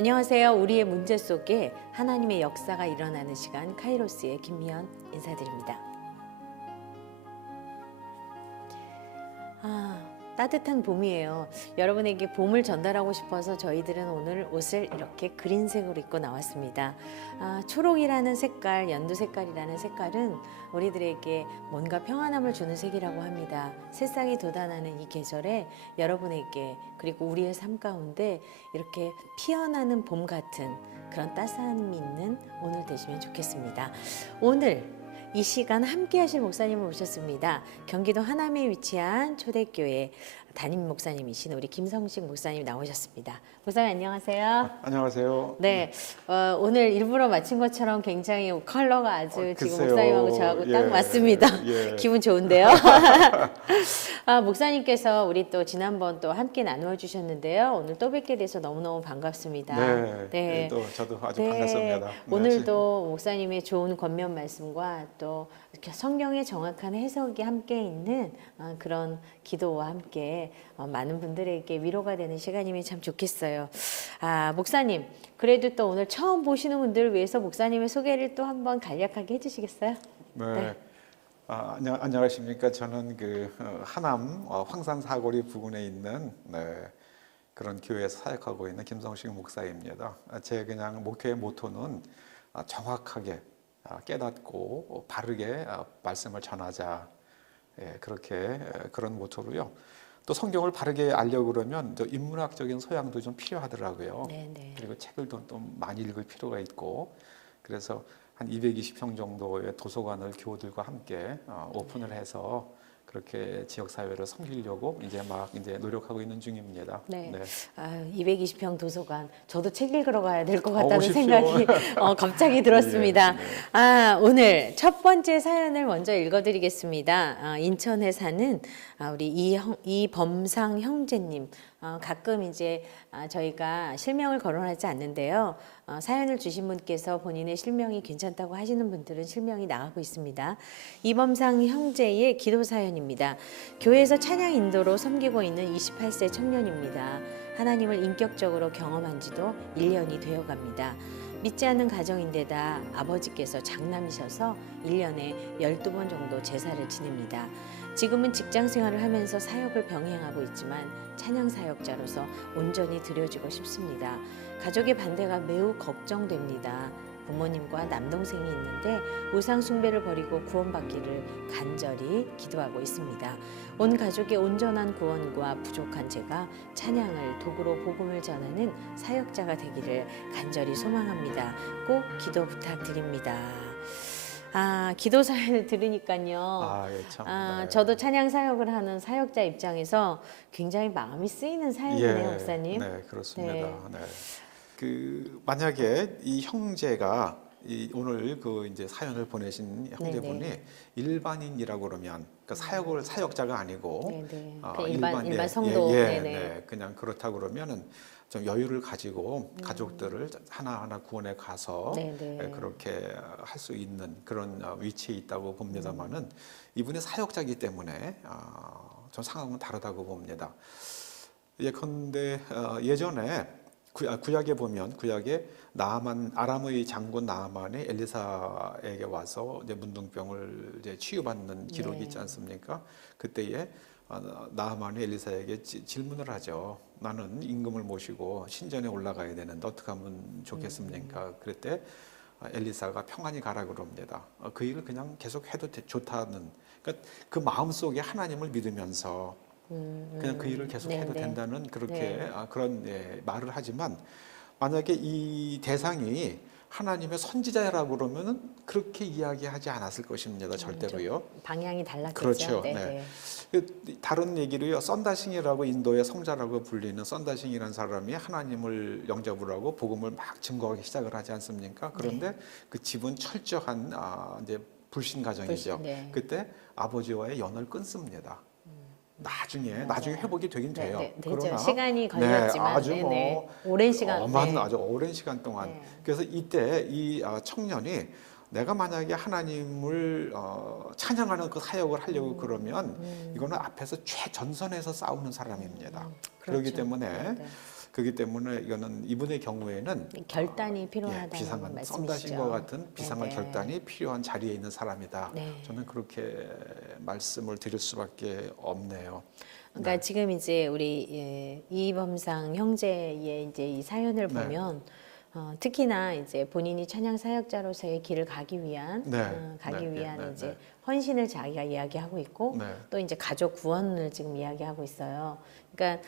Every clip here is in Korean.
안녕하세요. 우리의 문제 속에 하나님의 역사가 일어나는 시간 카이로스의 김미연 인사드립니다. 따뜻한 봄이에요. 여러분에게 봄을 전달하고 싶어서 저희들은 오늘 옷을 이렇게 그린색으로 입고 나왔습니다. 초록이라는 색깔, 연두 색깔이라는 색깔은 우리들에게 뭔가 평안함을 주는 색이라고 합니다. 새싹이 돋아나는 이 계절에 여러분에게 그리고 우리의 삶 가운데 이렇게 피어나는 봄 같은 그런 따스함이 있는 오늘 되시면 좋겠습니다. 오늘 이 시간 함께 하실 목사님을 모셨습니다. 경기도 하남에 위치한 초대교회 담임 목사님이신 우리 김성식 목사님 나오셨습니다. 목사님 안녕하세요. 안녕하세요. 네, 오늘 일부러 마친 것처럼 굉장히 컬러가 아주 지금 글쎄요. 목사님하고 저하고 딱 예, 맞습니다. 예. 기분 좋은데요. 목사님께서 우리 또 지난번 또 함께 나누어 주셨는데요. 오늘 또 뵙게 돼서 너무너무 반갑습니다. 네, 또 저도 아주 네. 반갑습니다. 오늘도 목사님의 좋은 권면 말씀과 또 이렇게 성경의 정확한 해석이 함께 있는 그런 기도와 함께 많은 분들에게 위로가 되는 시간이면 참 좋겠어요. 목사님, 그래도 또 오늘 처음 보시는 분들을 위해서 목사님의 소개를 또 한번 간략하게 해주시겠어요? 네. 안녕하십니까. 저는 그 하남 황산 사거리 부근에 있는 그런 교회에서 사역하고 있는 김성식 목사입니다. 제 그냥 목회의 모토는 정확하게 깨닫고 바르게 말씀을 전하자. 그렇게 그런 모토로요. 또 성경을 바르게 알려고 그러면 또 인문학적인 소양도 좀 필요하더라고요. 네네. 그리고 책을 또 많이 읽을 필요가 있고 그래서 한 220평 정도의 도서관을 교우들과 함께 오픈을 해서 그렇게 지역 사회를 섬기려고 이제 노력하고 있는 중입니다. 네. 220평 도서관. 저도 책 읽으러 가야 될 것 같다는 오십시오. 생각이 갑자기 들었습니다. 예. 오늘 첫 번째 사연을 먼저 읽어드리겠습니다. 인천에 사는 우리 이범상 형제님. 가끔 이제 저희가 실명을 거론하지 않는데요. 사연을 주신 분께서 본인의 실명이 괜찮다고 하시는 분들은 실명이 나가고 있습니다. 이범상 형제의 기도 사연입니다. 교회에서 찬양 인도로 섬기고 있는 28세 청년입니다. 하나님을 인격적으로 경험한 지도 1년이 되어갑니다. 믿지 않는 가정인데다 아버지께서 장남이셔서 1년에 12번 정도 제사를 지냅니다. 지금은 직장 생활을 하면서 사역을 병행하고 있지만 찬양 사역자로서 온전히 드려지고 싶습니다. 가족의 반대가 매우 걱정됩니다. 부모님과 남동생이 있는데 우상 숭배를 버리고 구원받기를 간절히 기도하고 있습니다. 온 가족의 온전한 구원과 부족한 제가 찬양을 도구로 복음을 전하는 사역자가 되기를 간절히 소망합니다. 꼭 기도 부탁드립니다. 기도 사연을 들으니까요. 예, 참, 네. 저도 찬양 사역을 하는 사역자 입장에서 굉장히 마음이 쓰이는 사연이네요, 목사님. 네, 그렇습니다. 네. 네. 만약에 이 형제가 오늘 이제 사연을 보내신 형제분이 네네. 일반인이라고 그러면 그러니까 사역자가 아니고 네네. 일반 성도. 그냥 그렇다 그러면은 좀 여유를 가지고 가족들을 하나하나 구원해 가서 그렇게 할 수 있는 그런 위치에 있다고 봅니다만은 이분이 사역자이기 때문에 좀 상황은 다르다고 봅니다. 예컨대 예전에 구약에 보면 구약에 아람의 장군 나아만이 엘리사에게 와서 이제 문둥병을 이제 치유받는 기록이 있지 않습니까? 그때에 나아만이 엘리사에게 질문을 하죠. 나는 임금을 모시고 신전에 올라가야 되는데 어떻게 하면 좋겠습니까? 그랬대 엘리사가 평안히 가라 그럽니다. 그 일을 그냥 계속 해도 좋다는 그러니까 그 마음속에 하나님을 믿으면서 그냥 그 일을 계속 해도 된다는 그렇게 그런 말을 하지만 만약에 이 대상이 하나님의 선지자라고 그러면은 그렇게 이야기하지 않았을 것입니다. 절대로요. 방향이 달랐겠죠. 그렇죠. 다른 얘기로요. 썬다싱이라고 인도의 성자라고 불리는 썬다싱이라는 사람이 하나님을 영접을 하고 복음을 막 증거하기 시작을 하지 않습니까? 그런데 그 집은 철저한 이제 불신 가정이죠. 그때 아버지와의 연을 끊습니다. 나중에 회복이 되긴 돼요. 그러나 시간이 걸렸지만 아주 오랜 시간 아주 오랜 시간 동안. 그래서 이때 이 청년이 내가 만약에 하나님을 찬양하는 그 사역을 하려고 그러면 이거는 앞에서 최전선에서 싸우는 사람입니다. 그렇기 때문에 그렇기 때문에 이거는 이분의 경우에는 결단이 필요하다는 비상한 말씀이시죠. 썬다신과 같은 비상한 네네. 결단이 필요한 자리에 있는 사람이다. 네. 저는 그렇게 말씀을 드릴 수밖에 없네요. 그러니까 지금 이제 우리 이범상 형제의 이제 이 사연을 네. 보면 특히나 이제 본인이 찬양 사역자로서의 길을 가기 위한 이제 헌신을 자기가 이야기하고 있고 네. 또 이제 가족 구원을 지금 이야기하고 있어요. 그러니까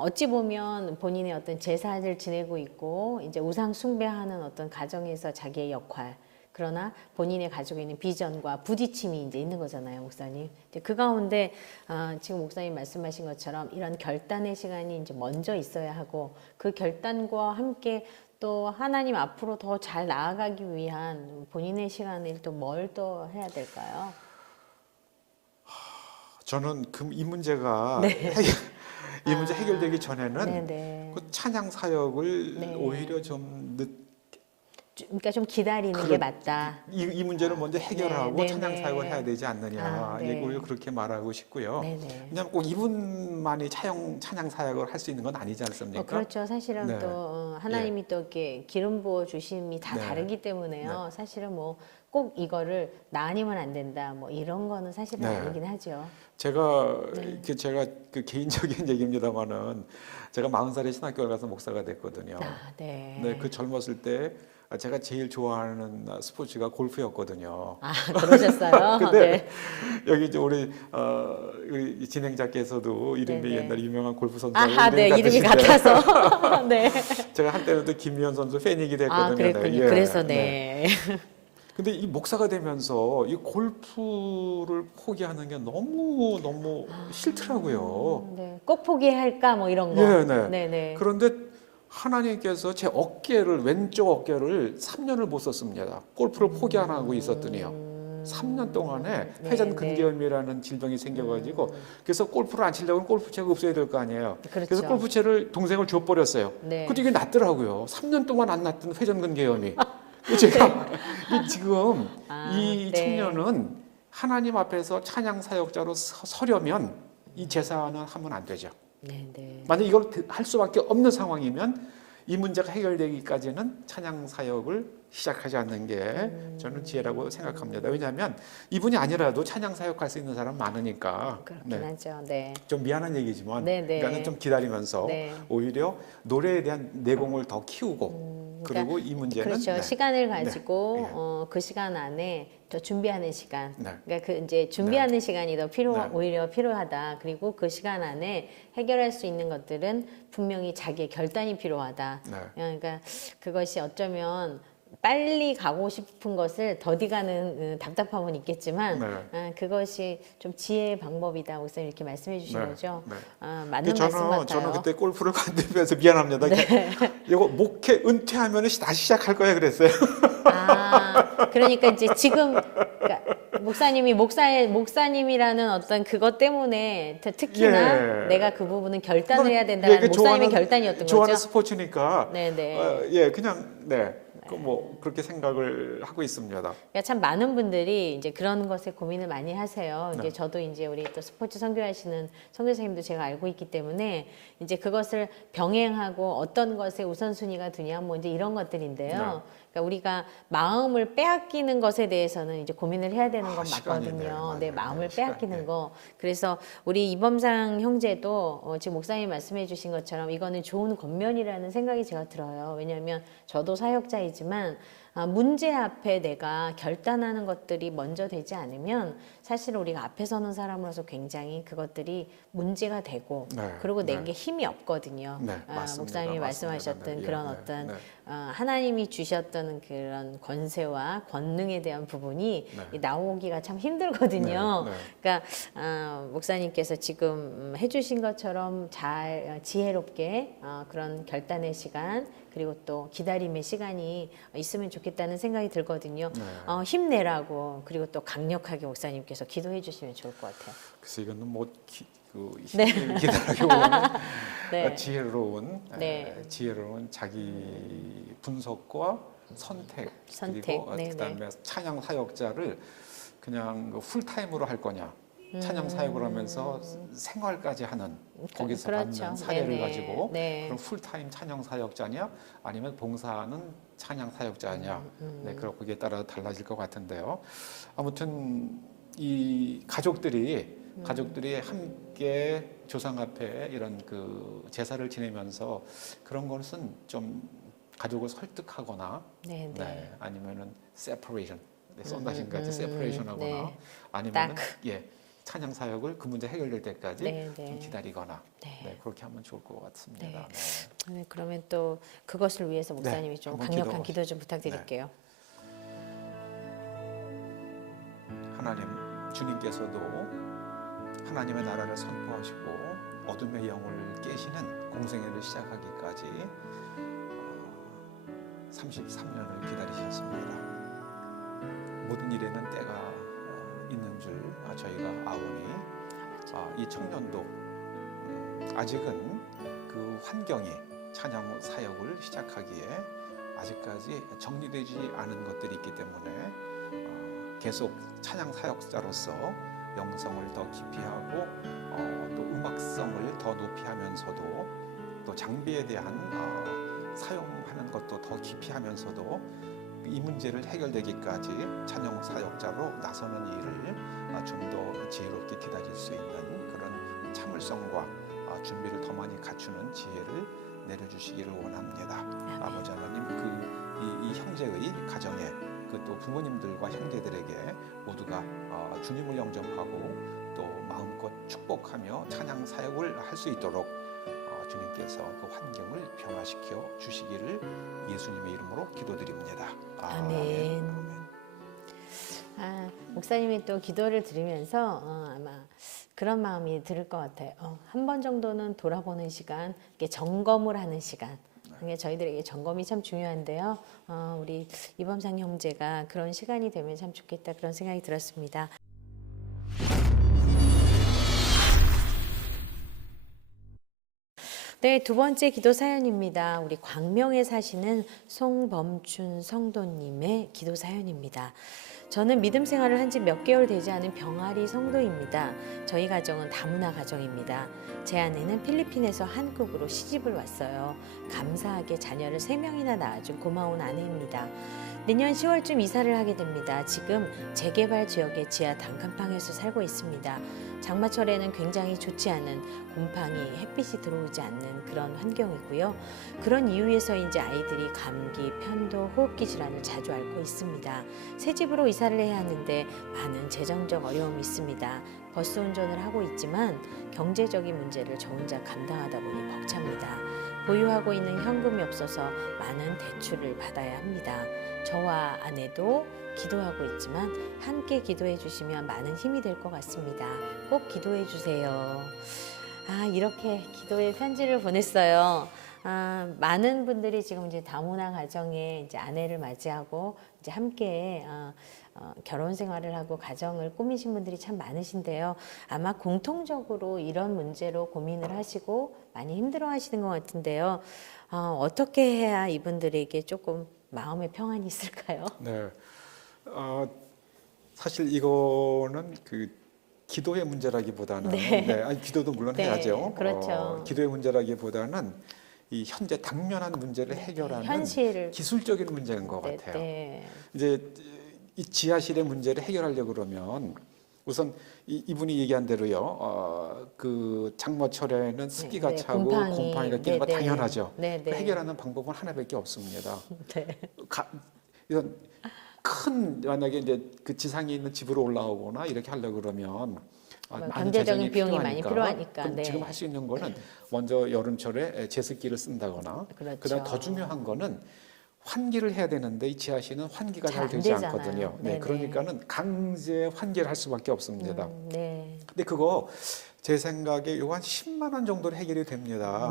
어찌 보면 본인의 어떤 제사를 지내고 있고 이제 우상 숭배하는 어떤 가정에서 자기의 역할, 그러나 본인의 가지고 있는 비전과 부딪힘이 이제 있는 거잖아요, 목사님. 그 가운데 지금 목사님 말씀하신 것처럼 이런 결단의 시간이 이제 먼저 있어야 하고 그 결단과 함께 또 하나님 앞으로 더 잘 나아가기 위한 본인의 시간을 또 뭘 또 해야 될까요? 저는 이 문제가 네. 이 문제 해결되기 전에는 네네. 그 찬양 사역을 네. 오히려 좀 그러니까 좀 기다리는 게 맞다. 이 문제를 먼저 해결하고 네, 찬양 네. 사역을 해야 되지 않느냐. 네. 오히려 그렇게 말하고 싶고요. 네네. 왜냐하면 꼭 이분만이 찬양 사역을 할 수 있는 건 아니지 않습니까? 그렇죠. 사실은 네. 또 하나님이 또 이렇게 기름 부어 주심이 다 네. 다르기 때문에요. 사실은 뭐 꼭 이거를 나 아니면 안 된다. 뭐 이런 거는 사실은 네. 아니긴 하죠. 제가 그 개인적인 얘기입니다만은 제가 40살에 신학교를 가서 목사가 됐거든요. 네. 네, 그 젊었을 때 제가 제일 좋아하는 스포츠가 골프였거든요. 그러셨어요? 근데 네. 여기 이제 우리 진행자께서도 이름이 네네. 옛날 유명한 골프 선수 네. 이름이 같아서. 네. 제가 한때는 또 김미연 선수 팬이기도 했거든요. 그랬군요. 네. 그래서 네. 근데 이 목사가 되면서 이 골프를 포기하는 게 너무 싫더라고요. 네. 꼭 포기할까 뭐 이런 거. 네. 네네. 그런데 하나님께서 제 왼쪽 어깨를 3년을 못 썼습니다. 골프를 포기 안 하고 있었더니요. 3년 동안에 회전 근개염이라는 질병이 생겨가지고 그래서 골프를 안 치려고 골프채가 없어야 될 거 아니에요. 그렇죠. 그래서 골프채를 동생을 줘버렸어요. 네. 근데 이게 낫더라고요. 3년 동안 안 낫던 회전 근개염이. 제가 지금 이 청년은 하나님 앞에서 찬양 사역자로 서려면 이 제사는 하면 안 되죠. 네네. 만약 이걸 할 수밖에 없는 상황이면 이 문제가 해결되기까지는 찬양 사역을 시작하지 않는 게 저는 지혜라고 생각합니다. 왜냐하면 이분이 아니라도 찬양 사역할 수 있는 사람 많으니까. 그렇긴 하죠. 네. 좀 미안한 얘기지만, 네네. 그러니까는 좀 기다리면서 오히려 노래에 대한 내공을 더 키우고, 그리고 이 문제는 그렇죠. 시간을 가지고 그 시간 안에 더 준비하는 시간. 그러니까 그 이제 준비하는 시간이 더 오히려 필요하다. 그리고 그 시간 안에 해결할 수 있는 것들은 분명히 자기의 결단이 필요하다. 그러니까 그것이 어쩌면 빨리 가고 싶은 것을 더디가는 답답함은 있겠지만 그것이 좀 지혜의 방법이다. 목사님 이렇게 말씀해 주신 거죠. 맞는 말씀 같아요. 저는 그때 골프를 관두면서 미안합니다. 이거 목회 은퇴하면 다시 시작할 거야 그랬어요. 그러니까 이제 지금 그러니까 목사님이라는 어떤 그것 때문에 특히나 내가 그 부분은 결단을 해야 된다는 목사님의 결단이었던 거죠. 좋아하는 스포츠니까. 네네. 그냥 뭐 그렇게 생각을 하고 있습니다. 그러니까 참 많은 분들이 이제 그런 것에 고민을 많이 하세요. 이제 저도 이제 우리 또 스포츠 선교하시는 선교사님도 제가 알고 있기 때문에 이제 그것을 병행하고 어떤 것에 우선순위가 두냐 뭐 이제 이런 것들인데요. 그러니까 우리가 마음을 빼앗기는 것에 대해서는 이제 고민을 해야 되는 건 맞거든요. 마음을 빼앗기는 거. 그래서 우리 이범상 형제도 지금 목사님이 말씀해 주신 것처럼 이거는 좋은 겉면이라는 생각이 제가 들어요. 왜냐하면 저도 사역자이지만 문제 앞에 내가 결단하는 것들이 먼저 되지 않으면 사실 우리가 앞에 서는 사람으로서 굉장히 그것들이 문제가 되고 그리고 내게 힘이 없거든요. 목사님이 말씀하셨던 그런 어떤 하나님이 주셨던 그런 권세와 권능에 대한 부분이 나오기가 참 힘들거든요. 그러니까 목사님께서 지금 해주신 것처럼 잘 지혜롭게 그런 결단의 시간 그리고 또 기다림의 시간이 있으면 좋겠다는 생각이 들거든요. 힘내라고 그리고 또 강력하게 목사님께서 기도해 주시면 좋을 것 같아요. 그래서 이거는 뭐 기다리기보다는 지혜로운 자기 분석과 선택. 그리고 그다음에 찬양 사역자를 그냥 풀타임으로 할 거냐, 찬양 사역을 하면서 생활까지 하는. 거기서 그렇죠. 받는 사례를 네네. 가지고 네. 그럼 풀타임 찬양 사역자냐 아니면 봉사하는 찬양 사역자냐 네, 그럼 거기에 따라 달라질 것 같은데요. 아무튼 이 가족들이 함께 조상 앞에 이런 그 제사를 지내면서 그런 것은 좀 가족을 설득하거나 네, 아니면은 세퍼레이션 썬다신 같이 세퍼레이션하거나 네. 아니면은 찬양 사역을 그 문제 해결될 때까지 좀 기다리거나 네, 그렇게 하면 좋을 것 같습니다. 네. 네. 네, 그러면 또 그것을 위해서 목사님이 좀 한번 강력한 기도 좀 부탁드릴게요. 하나님, 주님께서도 하나님의 나라를 선포하시고 어둠의 영을 깨시는 공생애를 시작하기까지 33년을 기다리셨습니다. 모든 일에는 때가 있는 줄 저희가 아오니 이 청년도 아직은 그 환경이 찬양 사역을 시작하기에 아직까지 정리되지 않은 것들이 있기 때문에 계속 찬양 사역자로서 영성을 더 깊이 하고 또 음악성을 더 높이 하면서도 또 장비에 대한 사용하는 것도 더 깊이 하면서도 이 문제를 해결되기까지 찬양 사역자로 나서는 일을 좀 더 지혜롭게 기다릴 수 있는 그런 참을성과 준비를 더 많이 갖추는 지혜를 내려주시기를 원합니다. 아버지 하나님, 이 형제의 가정에 그 또 부모님들과 형제들에게 모두가 주님을 영접하고 또 마음껏 축복하며 찬양 사역을 할 수 있도록 주님께서 그 환경을 변화시켜 주시기를 예수님의 이름으로 기도드립니다. 아멘. 목사님이 또 기도를 드리면서 아마 그런 마음이 들을 것 같아요. 한 번 정도는 돌아보는 시간, 이렇게 점검을 하는 시간. 그게 저희들에게 점검이 참 중요한데요. 우리 이범상 형제가 그런 시간이 되면 참 좋겠다 그런 생각이 들었습니다. 네, 두 번째 기도 사연입니다. 우리 광명에 사시는 송범춘 성도님의 기도 사연입니다. 저는 믿음 생활을 한 지 몇 개월 되지 않은 병아리 성도입니다. 저희 가정은 다문화 가정입니다. 제 아내는 필리핀에서 한국으로 시집을 왔어요. 감사하게 자녀를 3명이나 낳아준 고마운 아내입니다. 내년 10월쯤 이사를 하게 됩니다. 지금 재개발 지역의 지하 단칸방에서 살고 있습니다. 장마철에는 굉장히 좋지 않은 곰팡이, 햇빛이 들어오지 않는 그런 환경이고요. 그런 이유에서인지 아이들이 감기, 편도, 호흡기 질환을 자주 앓고 있습니다. 새 집으로 이사를 해야 하는데 많은 재정적 어려움이 있습니다. 버스 운전을 하고 있지만 경제적인 문제를 저 혼자 감당하다 보니 벅찹니다. 보유하고 있는 현금이 없어서 많은 대출을 받아야 합니다. 저와 아내도 기도하고 있지만 함께 기도해 주시면 많은 힘이 될 것 같습니다. 꼭 기도해 주세요. 이렇게 기도의 편지를 보냈어요. 많은 분들이 지금 이제 다문화 가정에 이제 아내를 맞이하고 이제 함께 결혼 생활을 하고 가정을 꾸미신 분들이 참 많으신데요. 아마 공통적으로 이런 문제로 고민을 하시고 많이 힘들어 하시는 것 같은데요. 어떻게 해야 이분들에게 조금 마음의 평안이 있을까요? 네. 사실 이거는 그 기도의 문제라기보다는 아니 기도도 물론 해야죠. 그렇죠. 기도의 문제라기보다는 이 현재 당면한 문제를 해결하는 현실을 기술적인 문제인 것 같아요. 이제 이 지하실의 문제를 해결하려고 그러면 우선 이분이 얘기한 대로요. 그 장마철에는 습기가 차고 곰팡이가 끼는 거 당연하죠. 해결하는 방법은 하나밖에 없습니다. 이런 큰 만약에 이제 그 지상에 있는 집으로 올라오거나 이렇게 하려고 그러면 경제적인 비용이 많이 필요하니까. 그럼 지금 할 수 있는 거는 먼저 여름철에 제습기를 쓴다거나 그다음 더 중요한 거는 환기를 해야 되는데 이 지하실은 환기가 잘 되지 않거든요. 그러니까는 강제 환기를 할 수밖에 없습니다. 근데 그거 제 생각에 요한 10만 원 정도로 해결이 됩니다.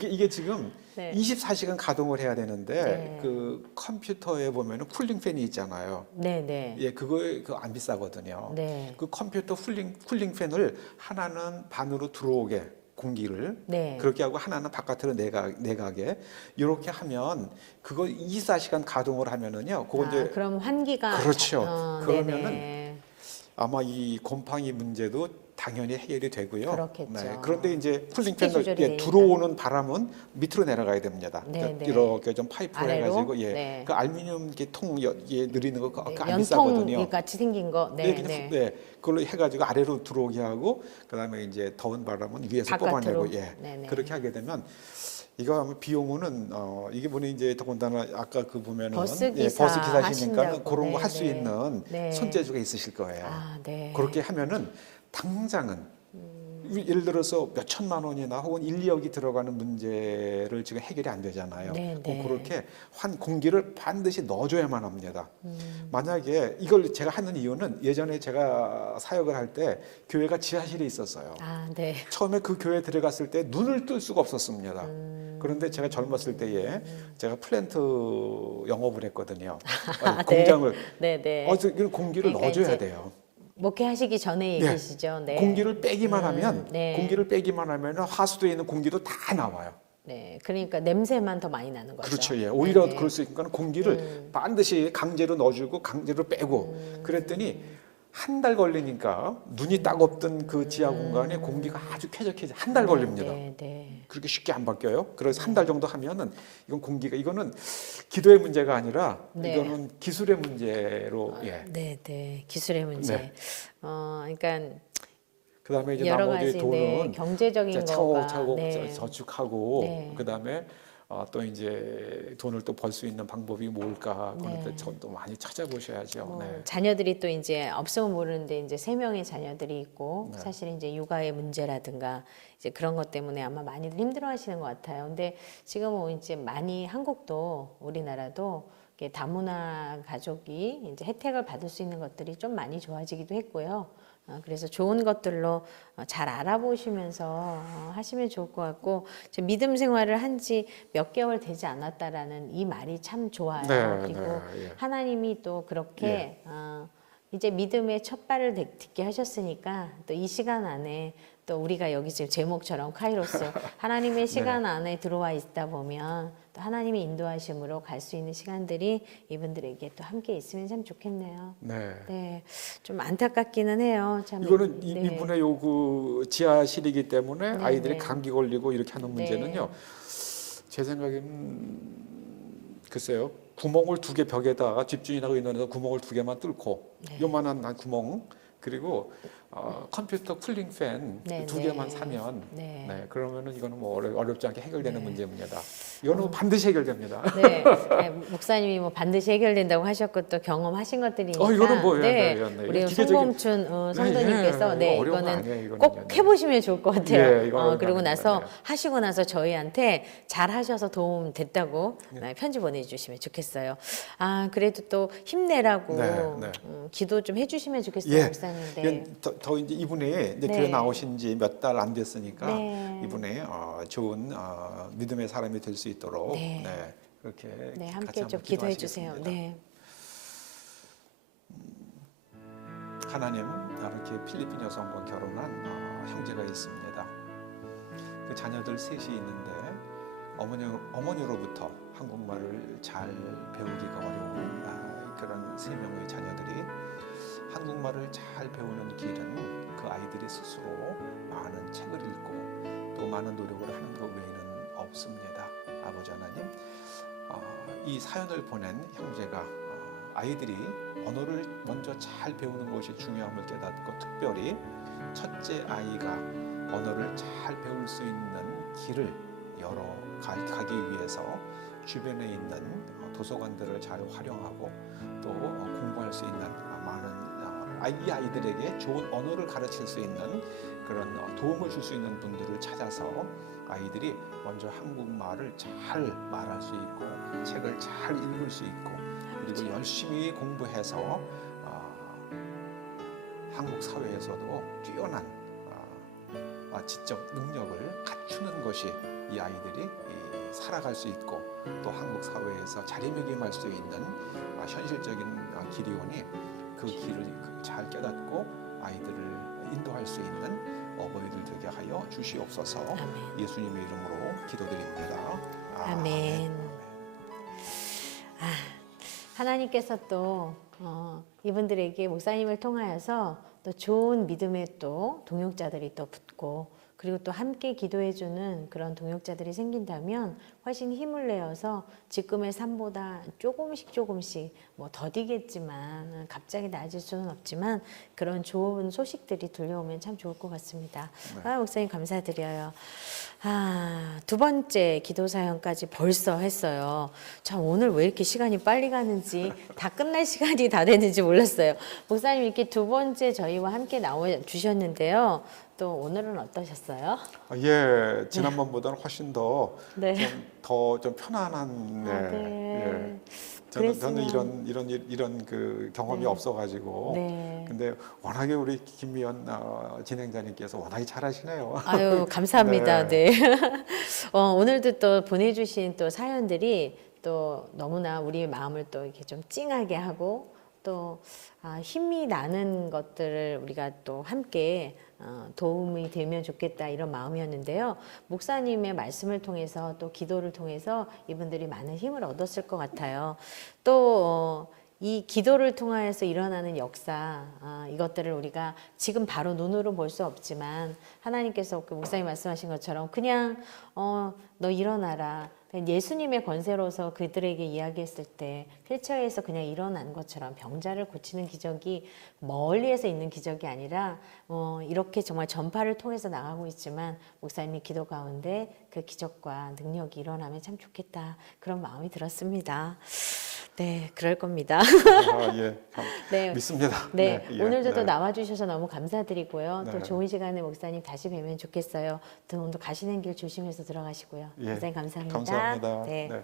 이게 지금 24시간 가동을 해야 되는데 그 컴퓨터에 보면은 쿨링 팬이 있잖아요. 그거 안 비싸거든요. 그 컴퓨터 쿨링 팬을 하나는 반으로 들어오게 공기를 그렇게 하고 하나는 바깥으로 내가게 이렇게 하면 그거 24시간 가동을 하면은요. 그거 이제 그럼 환기가 그렇죠. 그러면은 아마 이 곰팡이 문제도 당연히 해결이 되고요. 그렇겠죠. 그런데 이제 습기 쿨링팬 조절이 되니까. 들어오는 바람은 밑으로 내려가야 됩니다. 네, 그러니까 네. 이렇게 좀 파이프로 아래로? 해가지고 네. 그 알루미늄 통 느리는 거 네, 그거 안 비싸거든요. 연통 같이 생긴 거. 네, 그냥 네. 그걸로 해가지고 아래로 들어오게 하고 그다음에 이제 더운 바람은 위에서 바깥으로. 뽑아내고 네, 네. 그렇게 하게 되면 이거 아마 비용은 이게 보니 이제 더군다나 아까 그 보면은 버스 버스 기사시니까 하신다고. 그런 거 네, 할 수 네. 있는 네. 손재주가 있으실 거예요. 아, 네. 그렇게 하면은 당장은 예를 들어서 몇 천만 원이나 혹은 1, 2억이 들어가는 문제를 지금 해결이 안 되잖아요. 네, 네. 그렇게 공기를 반드시 넣어줘야만 합니다. 만약에 이걸 제가 하는 이유는 예전에 제가 사역을 할 때 교회가 지하실에 있었어요. 아, 네. 처음에 그 교회 들어갔을 때 눈을 뜰 수가 없었습니다. 그런데 제가 젊었을 때에 제가 플랜트 영업을 했거든요. 네. 공장을 네, 네. 이런 공기를 그러니까 넣어줘야 이제 돼요. 목회하시기 전에 얘기시죠. 네. 공기를 빼기만 하면 네. 공기를 빼기만 하면 하수도에 있는 공기도 다 나와요. 네. 그러니까 냄새만 더 많이 나는 거죠. 그렇죠. 예. 오히려 네. 그럴 수 있으니까 공기를 반드시 강제로 넣어주고 강제로 빼고 그랬더니 한 달 걸리니까 눈이 딱 없던 그 지하 공간에 공기가 아주 쾌적해져 한 달 걸립니다. 네, 네. 그렇게 쉽게 안 바뀌어요. 그래서 한 달 정도 하면은 이거는 기도의 문제가 아니라 네. 이거는 기술의 문제로 네, 네. 기술의 문제. 네. 그러니까 그다음에 이제 여러 나머지 가지 돈은 경제적인 거가 차곡차곡 네. 저축하고 네. 그다음에 또 이제 돈을 또 벌 수 있는 방법이 뭘까 그런 네. 또 많이 찾아보셔야죠. 네. 자녀들이 또 이제 없으면 모르는데 이제 3명의 자녀들이 있고 네. 사실 이제 육아의 문제라든가 이제 그런 것 때문에 아마 많이들 힘들어하시는 것 같아요. 근데 지금은 이제 많이 한국도 우리나라도 이렇게 다문화 가족이 이제 혜택을 받을 수 있는 것들이 좀 많이 좋아지기도 했고요. 그래서 좋은 것들로 잘 알아보시면서 하시면 좋을 것 같고 지금 믿음 생활을 한 지 몇 개월 되지 않았다라는 이 말이 참 좋아요. 네, 그리고 네, 예. 하나님이 또 그렇게 이제 믿음의 첫 발을 딛게 하셨으니까 또 이 시간 안에 또 우리가 여기 지금 제목처럼 카이로스 하나님의 시간 안에 들어와 있다 보면 또 하나님의 인도하심으로 갈 수 있는 시간들이 이분들에게 또 함께 있으면 참 좋겠네요. 네. 네, 좀 안타깝기는 해요. 참 이거는 네. 이분의 그 지하실이기 때문에 네, 아이들이 네. 감기 걸리고 이렇게 하는 네. 문제는요. 제 생각에는 글쎄요. 구멍을 2개 벽에다가 집주인하고 있는 구멍을 2개만 뚫고 요만한 구멍 그리고 컴퓨터 쿨링 팬 네, 2개만 네. 사면 네. 그러면은 이거는 뭐 어렵지 않게 해결되는 문제입니다. 이거는 뭐 반드시 해결됩니다. 네, 네, 목사님이 뭐 반드시 해결된다고 하셨고 또 경험하신 것들이니까. 이거는 뭐예요? 네, 네. 우리 기계적인- 송범춘 성도님께서 네, 이거 어려운 거 이거는 아니에요, 이거는. 꼭 해보시면 좋을 것 같아요. 예, 이거 어려운 거 그리고 아닙니다. 나서 네. 하시고 나서 저희한테 잘 하셔서 도움 됐다고 편지 보내주시면 좋겠어요. 그래도 또 힘내라고 네. 기도 좀 해주시면 좋겠어요, 예. 목사님. 네. 이건 더 이제 이분이 이제 네. 교회 나오신 지 몇 달 안 됐으니까 네. 이분이 좋은 믿음의 사람이 될 수 있도록 네. 그렇게 네, 같이 함께 한번 좀 기도해 주세요. 기도하시겠습니다. 네. 하나님, 이렇게 필리핀 여성과 결혼한 형제가 있습니다. 그 자녀들 셋이 있는데 어머니로부터 한국말을 잘 배우기가 어려운 그런 3명의 자녀들이 한국말을 잘 배우는 길은 그 아이들이 스스로 많은 책을 읽고 또 많은 노력을 하는 것 외에는 없습니다. 아버지 하나님, 이 사연을 보낸 형제가 아이들이 언어를 먼저 잘 배우는 것이 중요함을 깨닫고 특별히 첫째 아이가 언어를 잘 배울 수 있는 길을 가기 위해서 주변에 있는 도서관들을 잘 활용하고 또 공부할 수 있는 많은 이 아이들에게 좋은 언어를 가르칠 수 있는 그런 도움을 줄 수 있는 분들을 찾아서 아이들이 먼저 한국말을 잘 말할 수 있고 책을 잘 읽을 수 있고 그리고 열심히 공부해서 한국 사회에서도 뛰어난 지적 능력을 갖추는 것이 이 아이들이 살아갈 수 있고 또 한국 사회에서 자리매김할 수 있는 현실적인 길이오니 그 길을 잘 깨닫고 아이들을 인도할 수 있는 어버이들 되게 하여 주시옵소서. 아멘. 예수님의 이름으로 기도드립니다. 아멘. 하나님께서 또 이분들에게 목사님을 통하여서 또 또 좋은 믿음의 또 동역자들이 또 붙고 그리고 또 함께 기도해주는 그런 동역자들이 생긴다면 훨씬 힘을 내어서 지금의 삶보다 조금씩 뭐 더디겠지만 갑자기 나아질 수는 없지만 그런 좋은 소식들이 들려오면 참 좋을 것 같습니다. 네. 목사님 감사드려요. 두 번째 기도 사연까지 벌써 했어요. 참 오늘 왜 이렇게 시간이 빨리 가는지 다 끝날 시간이 다 됐는지 몰랐어요. 목사님 이렇게 두 번째 저희와 함께 나와 주셨는데요. 또 오늘은 어떠셨어요? 예, 지난번보다는 훨씬 더 네. 좀 편안한 네. 네. 예. 저는 이런 그 경험이 네. 없어가지고 네. 근데 워낙에 우리 김미연 진행자님께서 워낙에 잘하시네요. 아유 감사합니다. 네. 오늘도 또 보내주신 또 사연들이 또 너무나 우리 마음을 또 이렇게 좀 찡하게 하고 또 힘이 나는 것들을 우리가 또 함께 도움이 되면 좋겠다 이런 마음이었는데요. 목사님의 말씀을 통해서 또 기도를 통해서 이분들이 많은 힘을 얻었을 것 같아요. 또 이 기도를 통하여서 일어나는 역사 이것들을 우리가 지금 바로 눈으로 볼 수 없지만 하나님께서 그 목사님 말씀하신 것처럼 그냥 너 일어나라. 예수님의 권세로서 그들에게 이야기했을 때 휠체어에서 그냥 일어난 것처럼 병자를 고치는 기적이 멀리에서 있는 기적이 아니라 이렇게 정말 전파를 통해서 나가고 있지만 목사님의 기도 가운데 그 기적과 능력이 일어나면 참 좋겠다 그런 마음이 들었습니다. 네, 그럴 겁니다. 예, 네, 믿습니다. 네, 예, 오늘도 네. 또 나와주셔서 너무 감사드리고요. 네. 또 좋은 시간에 목사님 다시 뵈면 좋겠어요. 또 오늘 가시는 길 조심해서 들어가시고요. 예, 목사님 감사합니다. 감사합니다. 네. 네.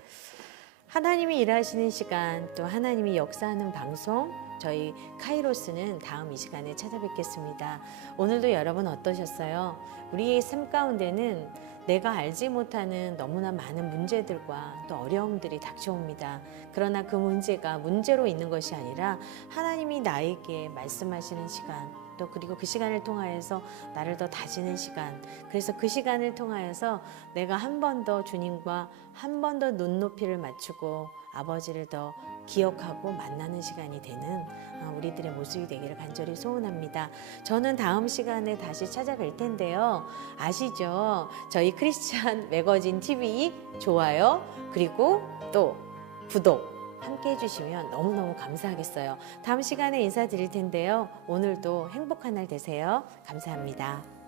하나님이 일하시는 시간, 또 하나님이 역사하는 방송, 저희 카이로스는 다음 이 시간에 찾아뵙겠습니다. 오늘도 여러분 어떠셨어요? 우리의 삶 가운데는 내가 알지 못하는 너무나 많은 문제들과 또 어려움들이 닥쳐옵니다. 그러나 그 문제가 문제로 있는 것이 아니라 하나님이 나에게 말씀하시는 시간, 또 그리고 그 시간을 통하여서 나를 더 다지는 시간, 그래서 그 시간을 통하여서 내가 한 번 더 주님과 한 번 더 눈높이를 맞추고 아버지를 더 기억하고 만나는 시간이 되는 우리들의 모습이 되기를 간절히 소원합니다. 저는 다음 시간에 다시 찾아뵐 텐데요. 아시죠? 저희 크리스찬 매거진 TV 좋아요 그리고 또 구독 함께 해주시면 너무너무 감사하겠어요. 다음 시간에 인사드릴 텐데요. 오늘도 행복한 날 되세요. 감사합니다.